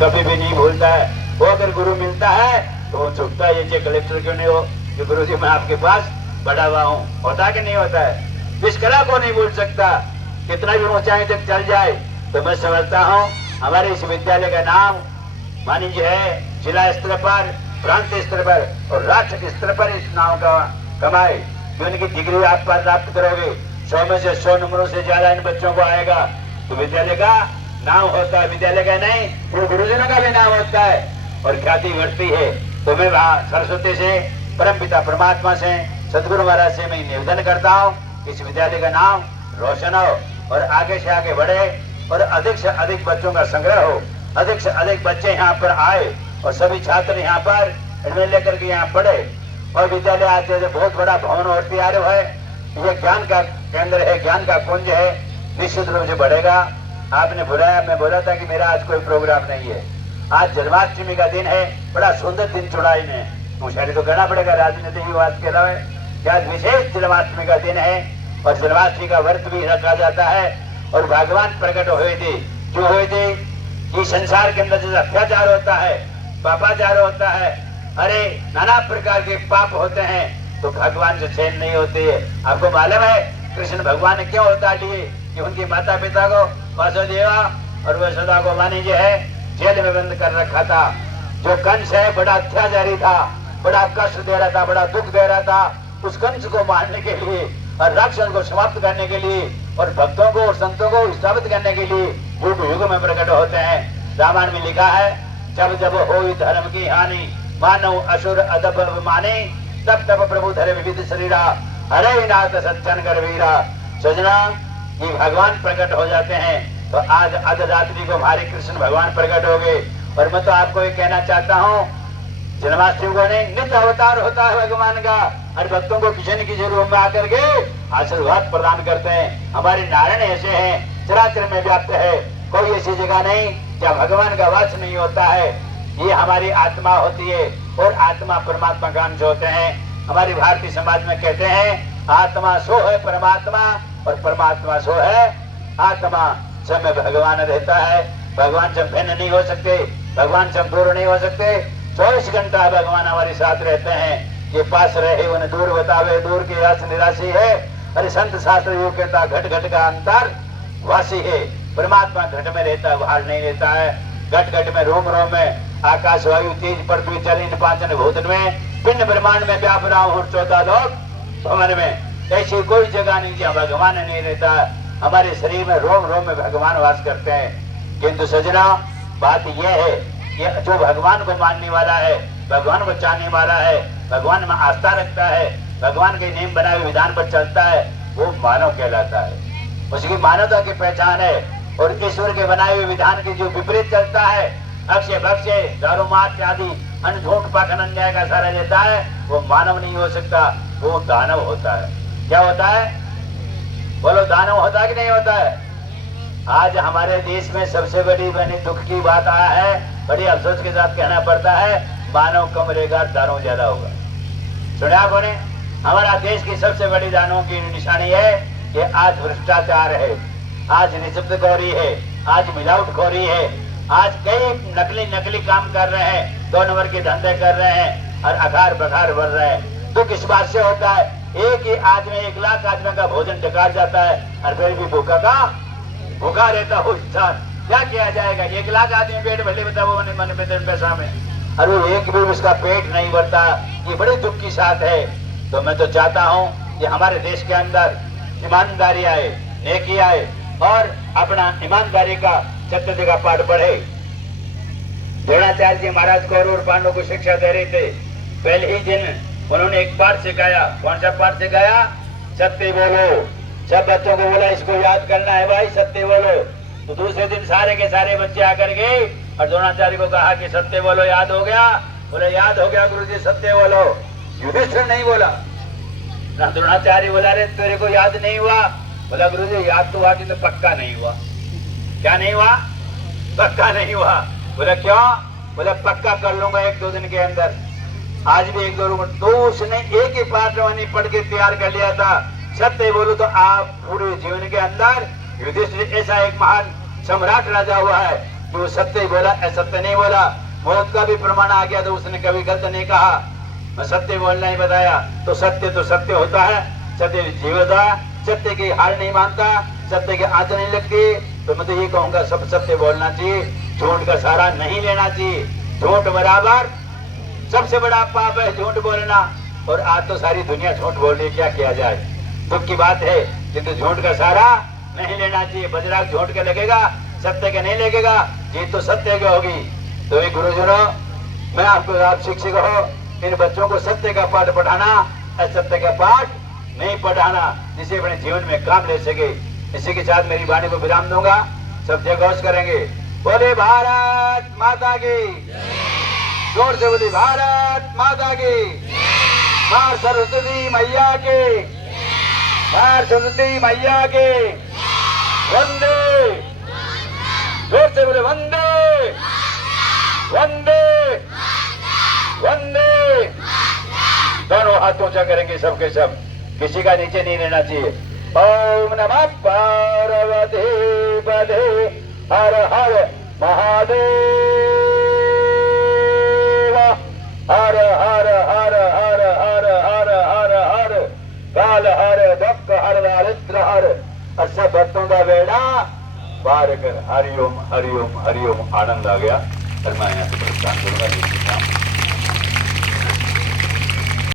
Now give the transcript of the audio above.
कभी भी नहीं भूलता है। वो अगर गुरु मिलता है तो वो चुकता है, ये कलेक्टर क्यों नहीं हो कि गुरु जी मैं आपके पास बड़ा हुआ हूँ। होता कि नहीं होता है? इस कला को नहीं भूल सकता। कितना भी ऊंचाई तक चल जाए तो मैं समझता हूँ हमारे इस विद्यालय का नाम मानिए है जिला स्तर पर, प्रांत स्तर पर और राष्ट्र स्तर पर इस नाम का कमाए। जो उनकी डिग्री आप प्राप्त करोगे 100 में से 100 नंबरों से ज्यादा इन बच्चों को आएगा तो विद्यालय का नाम होता है। विद्यालय का नहीं फिर गुरुजनों का भी नाम होता है और ख्याति बढ़ती है। तो मैं सरस्वती से, परम पिता परमात्मा से, सदगुरु महाराज से मैं निवेदन करता हूँ इस विद्यालय का नाम रोशन हो और आगे से आगे बढ़े और अधिक से अधिक बच्चों का संग्रह हो, अधिक से अधिक बच्चे यहाँ पर आए और सभी छात्र यहाँ पर एडमिशन लेकर के यहाँ पढ़े और विद्यालय आते थे। बहुत बड़ा भवन और तैयार है। ये ज्ञान का केंद्र है, ज्ञान का कुंज है, निश्चित रूप से बढ़ेगा। आपने बुलाया, मैं बोला था कि मेरा आज कोई प्रोग्राम नहीं है। आज जन्माष्टमी का दिन है, बड़ा सुंदर दिन चुना इन्हें। मुझे तो कहना पड़ेगा राजनीति की बात के अलावा कि आज विशेष जन्माष्टमी का दिन है और जन्माष्टमी का व्रत भी रखा जाता है। और भगवान प्रकट हुए थे, जो हुए थे कि संसार के अंदर जैसे अत्याचार होता है, पापाचार होता है, अरे नाना प्रकार के पाप होते हैं तो भगवान से चैन नहीं होती है। आपको मालूम है कृष्ण भगवान ने क्यों अवतार लिए? कि उनके माता पिता को वासुदेवा और वसुधा को मानी जो है जेल में बंद कर रखा था। जो कंस है बड़ा अत्याचारी था, बड़ा कष्ट दे रहा था, बड़ा दुख दे रहा था। उस कंस को मारने के लिए और राक्षस को समाप्त करने के लिए और भक्तों को और संतों को स्थापित करने के लिए युग युग में प्रकट होते हैं। रामायण में लिखा है जब जब हो धर्म की हानि मानव असुर अदब माने तब तब प्रभु धरे विविध शरीरा हरे नाथ सज्जन कर वीरा। सजना ये भगवान प्रकट हो जाते हैं तो आज अर्धरात्रि को हमारे कृष्ण भगवान प्रकट हो गए। और मैं तो आपको ये कहना चाहता हूँ जन्माष्टमी को नहीं नित्य अवतार होता है भगवान का। हर भक्तों को किसी न किसी रूप में आकर के आशीर्वाद प्रदान करते हैं। हमारे नारायण ऐसे हैं, चराचर में व्याप्त है, कोई ऐसी जगह नहीं जहाँ भगवान का वास नहीं होता है। ये हमारी आत्मा होती है और आत्मा परमात्मा का अंश होते हैं। हमारी भारतीय समाज में कहते हैं आत्मा सो है परमात्मा और परमात्मा सो है आत्मा। सब में भगवान रहता है, भगवान से भिन्न नहीं हो सकते, भगवान से दूर नहीं हो सकते। 24 घंटा भगवान हमारे साथ रहते हैं। ये पास रहे उन्हें दूर बतावे, दूर की आस निराशी है। अरे संत शास्त्र योग कहता घट घट का अंतर वासी है। परमात्मा घट में रहता है, बाहर नहीं रहता है। घट घट में रोम रोम में आकाश वायु तेज पृथ्वी जल इन पांचन भूतन में पिंड ब्रह्मांड में व्याप रहा हूँ 14 लोक भवन में। ऐसी कोई जगह नहीं जहाँ भगवान नहीं रहता। हमारे शरीर में रोम रोम में भगवान वास करते हैं। किंतु सजना बात यह है कि जो भगवान को मानने वाला है, भगवान को चाहने वाला है, भगवान में आस्था रखता है, भगवान के नियम बनाए विधान पर चलता है, वो मानव कहलाता है। उसकी मानवता की पहचान है। और ईश्वर के बनाए हुए विधान के जो विपरीत चलता है, अक्षय भक्ष्य दारू मात आदि अन्य झूठ पाखंड अन्याय का सहारा लेता है, वो मानव नहीं हो सकता, वो दानव होता है। क्या होता है? बोलो दानव होता है कि नहीं होता है? आज हमारे देश में सबसे बड़ी बनी दुख की बात आया है, बड़ी अफसोस के साथ कहना पड़ता है, मानव कम रहेगा दानव ज्यादा होगा। सुना आपने? हमारा देश की सबसे बड़ी दानवों की निशानी है कि आज भ्रष्टाचार है, आज निःशब्दखोरी है, आज मिलावटखोरी है, आज कई नकली काम कर रहे हैं, 2 नंबर के धंधे कर रहे हैं और अखार बखार बढ़ रहे हैं। दुख इस बात से होता है एक ही आदमी 1 लाख आदमी का भोजन टकार जाता है और फिर भी भूखा रहता हो इंसान। क्या किया जाएगा? 1 लाख आदमी पेट भले बताओ मन पैसा में और वो एक भी उसका पेट नहीं भरता। ये बड़े दुख की साथ है। तो मैं तो चाहता हूँ कि हमारे देश के अंदर ईमानदारी आए, नेकी आए और अपना ईमानदारी का चतुर्थ का पाठ पढ़े। द्रोणाचार्य जी महाराज कौरव और पांडवों को शिक्षा दे रहे थे। पहले ही दिन उन्होंने एक पाठ सिखाया। कौन सा पाठ सिखाया? सत्य बोलो। सब बच्चों को बोला इसको याद करना है भाई, सत्य बोलो। तो दूसरे दिन सारे के सारे बच्चे आकर गए और द्रोणाचार्य को कहा कि सत्य बोलो, याद हो गया? बोले याद हो गया गुरुजी, सत्य बोलो। युधिष्ठिर नहीं बोला ना, द्रोणाचार्य बोला रे तेरे को याद नहीं हुआ? बोला गुरुजी याद तो हुआ कि पक्का नहीं हुआ। क्या नहीं हुआ? पक्का नहीं हुआ। बोला क्यों? बोला पक्का कर लूंगा 1-2 दिन के अंदर। आज भी 1-2 दिन। तो उसने एक ही पाठ पढ़ के तैयार कर लिया था। सत्य बोलो तो आप पूरे जीवन के अंदर युधिष्ठिर ऐसा एक महान सम्राट राजा हुआ है कि वो सत्य ही बोला, सत्य नहीं बोला। मौत का भी प्रमाण आ गया तो उसने कभी गलत नहीं कहा, मैं सत्य बोलना ही बताया। तो सत्य होता है, सत्य जीवता, सत्य की हार नहीं मानता, सत्य की आंच नहीं लगती। तो मैं तो ये कहूंगा सब सत्य बोलना चाहिए, झूठ का सहारा नहीं लेना चाहिए। झूठ बराबर सबसे बड़ा पाप है झूठ बोलना, और आज तो सारी दुनिया झूठ बोल रही है, क्या किया जाए। दुख की बात है, किंतु झूठ का सहारा नहीं लेना चाहिए। बजरंग झूठ के लगेगा, सत्य के नहीं लगेगा, जीत तो सत्य की होगी। तो ये गुरुजनों, मैं आपको, आप शिक्षक हो, इन बच्चों को सत्य का पाठ पढ़ाना, असत्य का पाठ नहीं पढ़ाना, जिसे अपने जीवन में काम ले सके। इसी के साथ मेरी वाणी को विराम दूंगा, सब जयघोष करेंगे। बोले भारत माता की, जोर से बोली भारत माता की, मां सरस्वती मैया के, मां सरस्वती मैया के, वंदे, जोर से बोले वंदे वंदे वंदे। दोनों हाथ ऊंचा करेंगे सबके सब, किसी का नीचे नहीं रहना चाहिए। ओम नमः पार्वती पदे हर हर महादेव, हर हर हर हर हर हर हर हर काल हर दुख हर दारिद्र हर, और सब भक्तों का बेड़ा पार कर। हरिओम हरिओम हरिओम। आनंद आ गया। मैं यहाँ से प्रस्थान करूंगा।